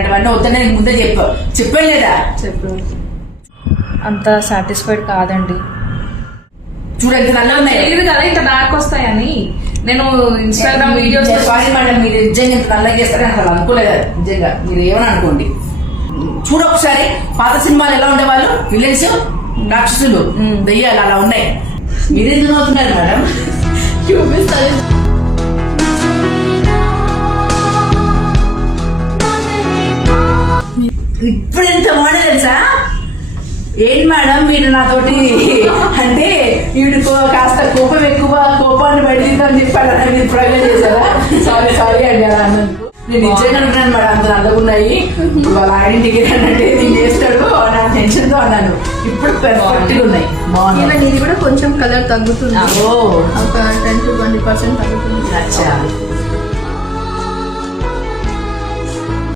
అటువంటి వద్దనే ముందే చెప్పాను లేదా? అంత సాటిస్ఫైడ్ కాదండి. చూడండి నల్ల ఉన్నాయి తెలియదు కదా ఇంత డార్క్ వస్తాయని. నేను ఇన్స్టాగ్రామ్ వీడియోస్. సారీ మేడం, మీరు నిజంగా ఇంత నల్లగా చేస్తారని అసలు అనుకోలేదు. నిజంగా మీరు ఏమని అనుకోండి. చూడొకసారి పాత సినిమాలు ఎలా ఉండేవాళ్ళు, విలన్స్, రాక్షసులు, దెయ్యాలు అలా ఉన్నాయి. మీరెందుకు అవుతున్నారు మేడం? చూపిస్తాను. ఇప్పుడు ఎంత బాగుండే తెలుసా? ఏంటి మేడం మీరు నాతోటి అంటే వీడికో కాస్త కోపం ఎక్కువ, కోపాన్ని బయటదిద్దామని చెప్పాడు మీరు ప్రయోగం చేశారా? సారీ అండి అలా అన్నందుకు. నేను నిజంగా అంటున్నాను మేడం, అంత నల్లగున్నాయి. ఇప్పుడు వాళ్ళ ఐడెంటిటీ అంటే నేను చేస్తాడు నా టెన్షన్ తో అన్నాను. ఇప్పుడు పెర్ఫెక్ట్ గా ఉన్నాయి, బాగున్నాయి. ఇది కూడా కొంచెం కలర్ తగ్గుతుంది. ఓ ఒక 10 to 20% తగ్గుతుంది. అచ్చా